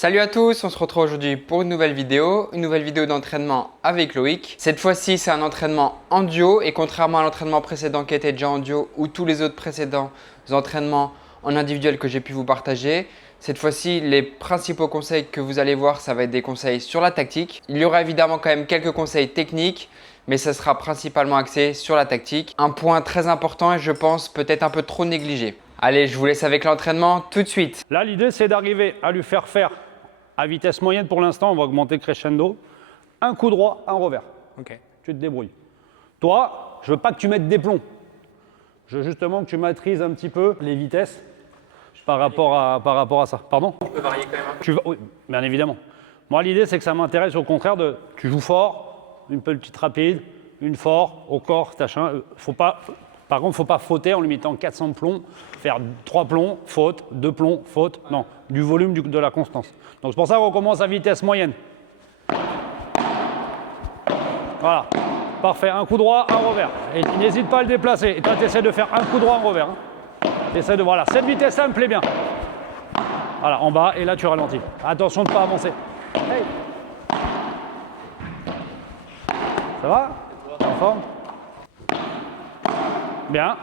Salut à tous, on se retrouve aujourd'hui pour une nouvelle vidéo d'entraînement avec Loïc. Cette fois-ci, c'est un entraînement en duo et contrairement à l'entraînement précédent qui était déjà en duo ou tous les autres précédents entraînements en individuel que j'ai pu vous partager, cette fois-ci, les principaux conseils que vous allez voir, ça va être des conseils sur la tactique. Il y aura évidemment quand même quelques conseils techniques, mais ça sera principalement axé sur la tactique. Un point très important et je pense peut-être un peu trop négligé. Allez, je vous laisse avec l'entraînement tout de suite. Là, l'idée, c'est d'arriver à lui faire faire à vitesse moyenne pour l'instant, on va augmenter crescendo, un coup droit, un revers. Ok. Tu te débrouilles. Toi, je veux pas que tu mettes des plombs. Je veux justement que tu maîtrises un petit peu les vitesses par rapport à ça. Pardon ? Tu peux varier quand même. Oui, bien évidemment. Moi, l'idée, c'est que ça m'intéresse au contraire de… Tu joues fort, une petite rapide, une fort, au corps, machin. Par contre, il ne faut pas fauter en lui mettant 400 plombs, faire 3 plombs, faute, 2 plombs, faute. Non, du volume, de la constance. Donc c'est pour ça qu'on commence à vitesse moyenne. Voilà, parfait. Un coup droit, un revers. Et n'hésite pas à le déplacer. Et toi, tu essaies de faire un coup droit, un revers. T'essaies de… Voilà, cette vitesse-là me plaît bien. Voilà, en bas, et là, tu ralentis. Attention de ne pas avancer. Hey. Ça va ? En forme ? Bien.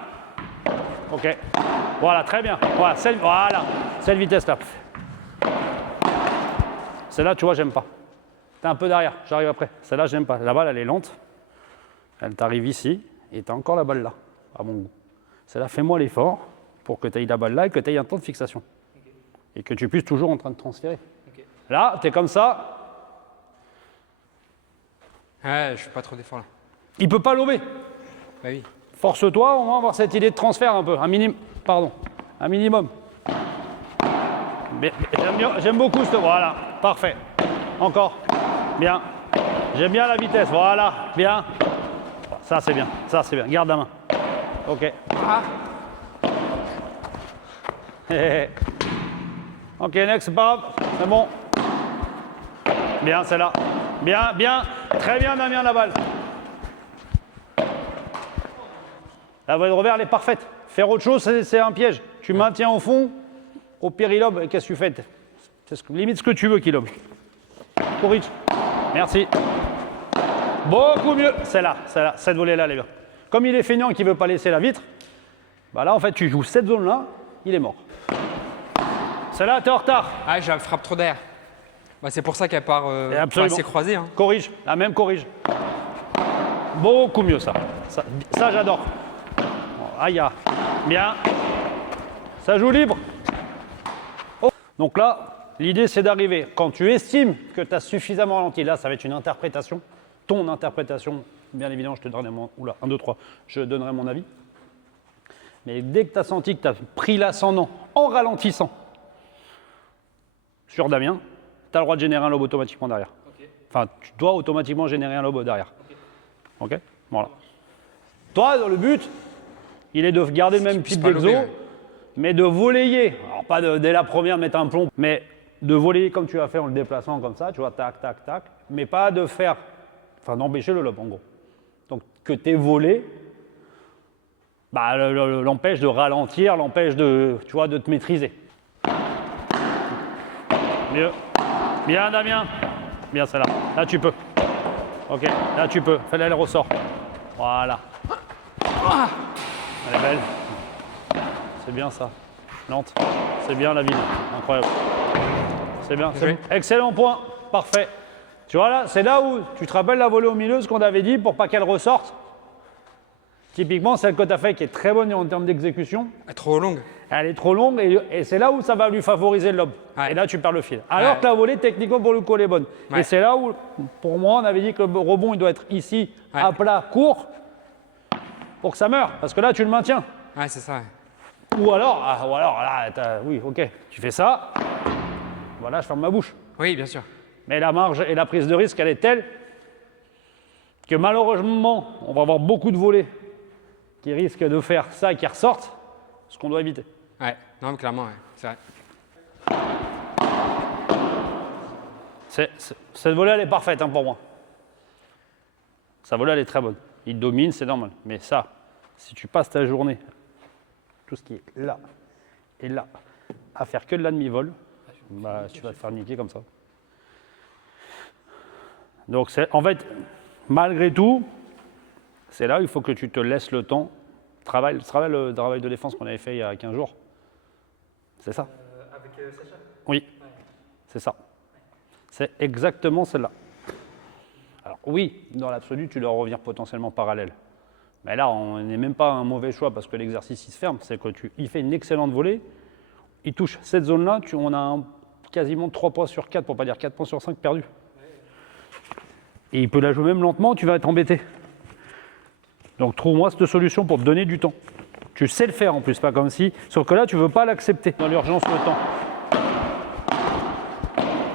Ok. Voilà, très bien. Voilà, cette vitesse-là. Celle-là, tu vois, j'aime pas. T'es un peu derrière, j'arrive après. Celle-là, j'aime pas. La balle, elle est lente. Elle t'arrive ici, et t'as encore la balle là, à mon goût. Celle-là, fais-moi l'effort pour que tu aies la balle là et que tu aies un temps de fixation. Okay. Et que tu puisses toujours en train de transférer. Okay. Là, t'es comme ça. Ouais, je fais pas trop d'efforts là. Il peut pas lober. Bah oui. Force-toi au moins avoir cette idée de transfert un peu, un minimum. J'aime beaucoup ce… Voilà, parfait. Encore, bien. J'aime bien la vitesse, voilà, bien. Ça c'est bien, garde la main. Ok. Ah. Ok, next, c'est pas grave, c'est bon. Bien, c'est là. Bien, très bien Damien la balle. La voie de revers, elle est parfaite. Faire autre chose, c'est un piège. Tu maintiens au fond, au pire il lobe, qu'est-ce que tu fais ? C'est limite ce que tu veux qu'il lobe. Courage. Merci. Beaucoup mieux. C'est là, cette volée-là, les gars. Comme il est feignant et qu'il ne veut pas laisser la vitre, bah là, en fait, tu joues cette zone-là, il est mort. Celle-là, t'es en retard. Ah, je frappe trop d'air. Bah, c'est pour ça qu'elle part assez croisée. Hein. Corrige, la même corrige. Beaucoup mieux, ça. Ça j'adore. Aïe, bien. Ça joue libre. Oh. Donc là, l'idée, c'est d'arriver, quand tu estimes que tu as suffisamment ralenti, là, ça va être une interprétation, ton interprétation, bien évidemment, je te donnerai mon… Oula, 1, 2, 3, je donnerai mon avis. Mais dès que tu as senti que tu as pris l'ascendant en ralentissant sur Damien, tu as le droit de générer un lobe automatiquement derrière. Okay. Enfin, tu dois automatiquement générer un lobe derrière. Ok ? Voilà. Toi, dans le but, il est de garder le même type d'exo, mais de voler. Alors, pas dès la première mettre un plomb, mais de voler comme tu as fait en le déplaçant comme ça, tu vois, tac, tac, tac, mais pas de faire, enfin d'empêcher le lobe en gros. Donc que tu es volé, bah, l'empêche de ralentir, l'empêche de, tu vois, de te maîtriser. Mieux. Bien Damien. Bien celle-là. Là tu peux. Ok, là tu peux. Fais-la, elle ressort. Voilà. Elle est belle. C'est bien ça. Lente. C'est bien la ville. Incroyable. C'est bien. Excellent point. Parfait. Tu vois là, c'est là où tu te rappelles la volée au milieu, ce qu'on avait dit pour pas qu'elle ressorte. Typiquement, celle que tu as fait qui est très bonne en termes d'exécution. Elle est trop longue. Elle est trop longue et c'est là où ça va lui favoriser le lobe. Ouais. Et là, tu perds le fil. Alors que la volée, techniquement, pour le coup, elle est bonne. Ouais. Et c'est là où, pour moi, on avait dit que le rebond, il doit être ici, à plat, court, pour que ça meure. Parce que là, tu le maintiens. Ouais, c'est ça. Ouais. Ou alors là, oui, ok, tu fais ça. Voilà, je ferme ma bouche. Oui, bien sûr. Mais la marge et la prise de risque, elle est telle que malheureusement, on va avoir beaucoup de volées qui risquent de faire ça et qui ressortent, ce qu'on doit éviter. Ouais, non, mais clairement, ouais, c'est vrai. Cette volée, elle est parfaite pour moi. Sa volée, elle est très bonne. Il domine, c'est normal. Mais ça, si tu passes ta journée, tout ce qui est là et là, à faire que de la demi-vol, Bah, tu vas te faire niquer comme ça. Donc, en fait, malgré tout, c'est là où il faut que tu te laisses le temps. Le travail de défense qu'on avait fait il y a 15 jours. C'est ça Avec Sacha. Oui, ouais. C'est ça. C'est exactement celle-là. Alors oui, dans l'absolu, tu dois revenir potentiellement parallèle. Mais là, on n'est même pas un mauvais choix parce que l'exercice, il se ferme. C'est que il fait une excellente volée. Il touche cette zone-là. On a quasiment 3 points sur 4, pour ne pas dire 4 points sur 5 perdus. Et il peut la jouer même lentement, tu vas être embêté. Donc trouve-moi cette solution pour te donner du temps. Tu sais le faire en plus, pas comme si. Sauf que là, tu ne veux pas l'accepter. Dans l'urgence, le temps.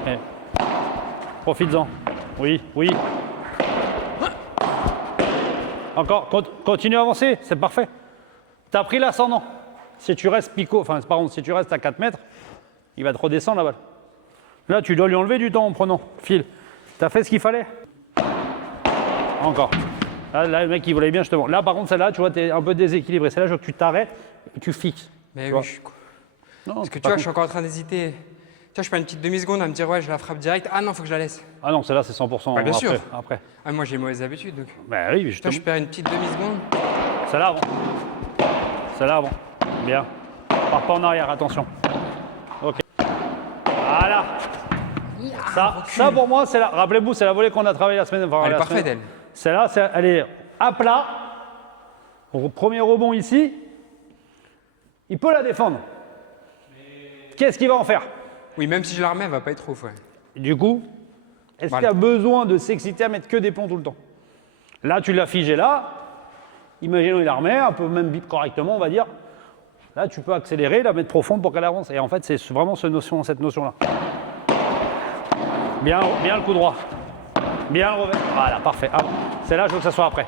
Eh. Profites-en. Oui, oui. Encore, continue à avancer, c'est parfait. Tu as pris l'ascendant. Si tu restes si tu restes à 4 mètres, il va te redescendre la balle. Là, tu dois lui enlever du temps en prenant fil. Tu as fait ce qu'il fallait. Encore. Là, le mec, il voulait bien justement. Là, par contre, celle-là, tu vois, tu es un peu déséquilibré. C'est là, je veux que tu t'arrêtes et tu fixes. Mais oui, non, parce que tu vois, je suis encore en train d'hésiter. Tu vois, je prends une petite demi-seconde à me dire, ouais, je la frappe direct. Ah non, faut que je la laisse. Ah non, celle-là, c'est 100% Bah, bien sûr. Après. Ah, moi, j'ai mauvaise habitude. Donc. Bah oui, Toi, justement. je perds une petite demi-seconde. Celle-là avant. Celle-là avant. Bien. Pars pas en arrière, attention. Ok. Voilà. Ça pour moi, c'est rappelez-vous, c'est la volée qu'on a travaillé la semaine. Elle est parfaite, elle. Celle-là, elle est à plat. Premier rebond ici. Il peut la défendre. Qu'est-ce qu'il va en faire? Oui, même si je la remets, elle va pas être ouf. Ouais. Du coup, est-ce qu'il y a besoin de s'exciter à mettre que des plombs tout le temps? Là, tu l'as figé là. Imaginons il la remet, un peu même bip correctement, on va dire. Là, tu peux accélérer, la mettre profonde pour qu'elle avance. Et en fait, c'est vraiment cette notion-là. Bien le coup droit. Bien le revers. Voilà, parfait. Ah, celle-là, je veux que ça soit après.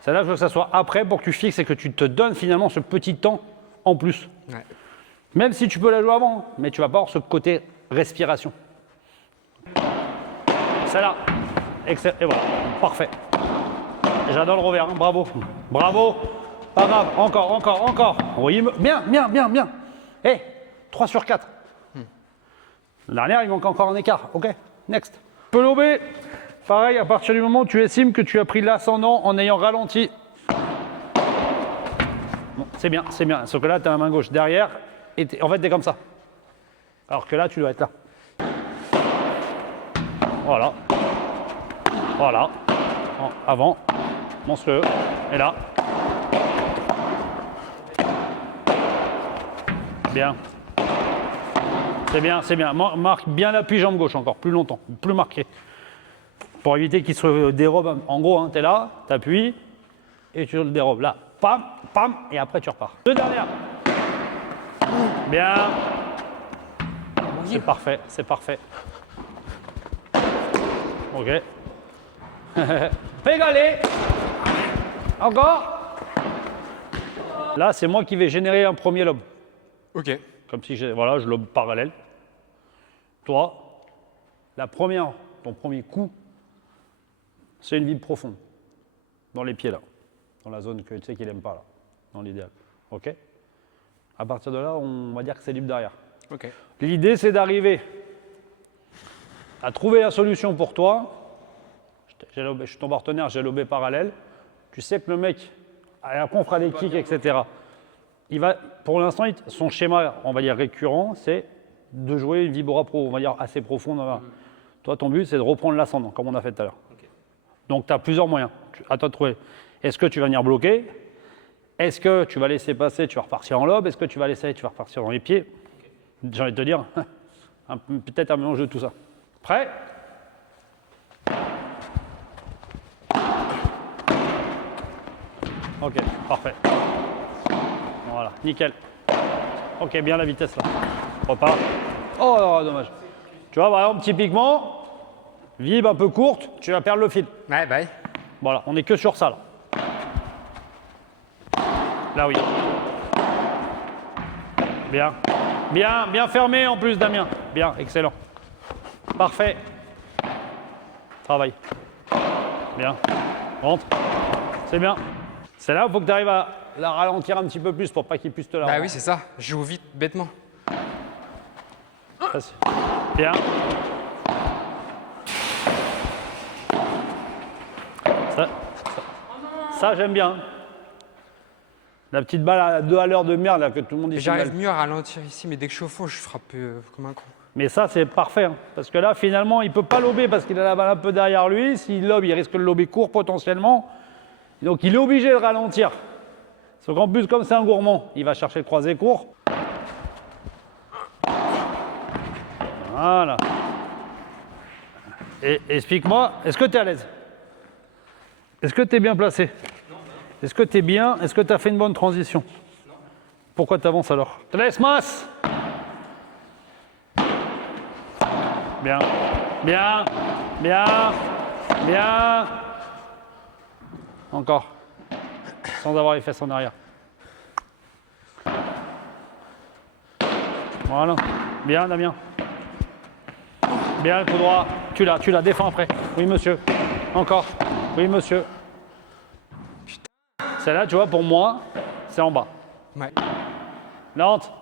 Celle-là, je veux que ça soit après pour que tu fixes et que tu te donnes finalement ce petit temps en plus. Ouais. Même si tu peux la jouer avant, mais tu vas pas avoir ce côté respiration. Celle-là. Excellent. Et voilà. Parfait. J'adore le revers. Hein. Bravo. Bravo. Pas grave. Encore. Oui, bien. Eh, 3 sur 4. La dernière, il manque encore un écart. OK. Next. Pelobé. Pareil, à partir du moment où tu estimes que tu as pris l'ascendant en ayant ralenti. Bon, c'est bien. Sauf que là, tu as la main gauche derrière. Et en fait, tu es comme ça. Alors que là, tu dois être là. Voilà. Avant. Monstrueux. Et là. Bien. C'est bien. Marque bien l'appui jambe gauche encore, plus longtemps, plus marqué. Pour éviter qu'il se dérobe. En gros, hein, tu es là, tu appuies et tu le dérobes. Là, pam, et après tu repars. Deux dernières. Bien. C'est parfait. OK. Pégalé. Encore. Là, c'est moi qui vais générer un premier lobe. OK. Comme si je lobe parallèle. Toi, ton premier coup, c'est une vibre profonde. Dans les pieds, là. Dans la zone que tu sais qu'il n'aime pas, là. Dans l'idéal. OK? À partir de là, on va dire que c'est libre derrière. OK. L'idée, c'est d'arriver à trouver la solution pour toi. Je suis ton partenaire, j'ai lobé parallèle. Tu sais que le mec, après on fera les kicks, etc. Pour l'instant, son schéma, on va dire récurrent, c'est de jouer une vibra pro, on va dire assez profonde. Toi, ton but, c'est de reprendre l'ascendant, comme on a fait tout à l'heure. Okay. Donc, tu as plusieurs moyens. À toi de trouver. Est-ce que tu vas venir bloquer? Est-ce que tu vas laisser passer, tu vas repartir en lobe? Est-ce que tu vas laisser, tu vas repartir dans les pieds? Okay. J'ai envie de te dire, peut-être un mélange de tout ça. Prêt? Ok, parfait. Voilà, nickel. Ok, bien la vitesse là. Repart. Oh, non, dommage. Tu vois, par exemple, typiquement, vibre un peu courte, tu vas perdre le fil. Ouais, bah oui. Voilà, on n'est que sur ça là. Là, oui. Bien fermé en plus, Damien. Bien, excellent. Parfait. Travail. Bien. Rentre. C'est bien. C'est là où il faut que tu arrives à la ralentir un petit peu plus pour pas qu'il puisse te la Bah rendre. oui, c'est ça. Je joue vite, bêtement. Bien. Ça j'aime bien. La petite balle à 2 à l'heure de merde là, que tout le monde dit. J'arrive mieux à ralentir ici, mais dès que je suis au fond, je frappe comme un con. Mais ça, c'est parfait. Hein, parce que là, finalement, il ne peut pas lober parce qu'il a la balle un peu derrière lui. S'il lobe, il risque de le lober court potentiellement. Donc, il est obligé de ralentir. Sauf qu'en plus, comme c'est un gourmand, il va chercher le croisé court. Voilà. Et explique-moi, est-ce que tu es à l'aise? Est-ce que tu es bien placé? Est-ce que tu es bien? Est-ce que tu as fait une bonne transition? Non. Pourquoi tu avances alors? Te laisse masse. Bien, bien, bien, bien. Encore. Sans avoir les fesses en arrière. Voilà. Bien, Damien. Bien, le coup droit. Tu l'as, défends après. Oui, monsieur. Encore. Oui, monsieur. Celle-là, tu vois, pour moi, c'est en bas. Ouais. Lente.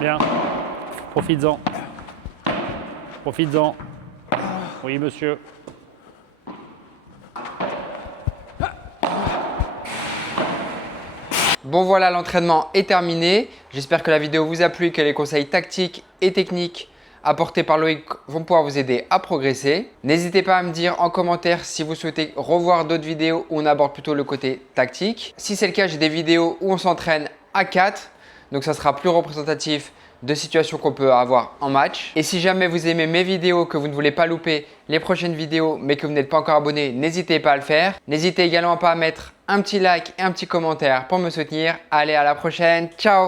Bien. Profites-en. Profites-en. Oui, monsieur. Bon voilà, l'entraînement est terminé. J'espère que la vidéo vous a plu et que les conseils tactiques et techniques apportés par Loïc vont pouvoir vous aider à progresser. N'hésitez pas à me dire en commentaire si vous souhaitez revoir d'autres vidéos où on aborde plutôt le côté tactique. Si c'est le cas, j'ai des vidéos où on s'entraîne à 4, donc ça sera plus représentatif de situations qu'on peut avoir en match. Et si jamais vous aimez mes vidéos, que vous ne voulez pas louper les prochaines vidéos, mais que vous n'êtes pas encore abonné, n'hésitez pas à le faire. N'hésitez également pas à mettre un petit like et un petit commentaire pour me soutenir. Allez, à la prochaine. Ciao!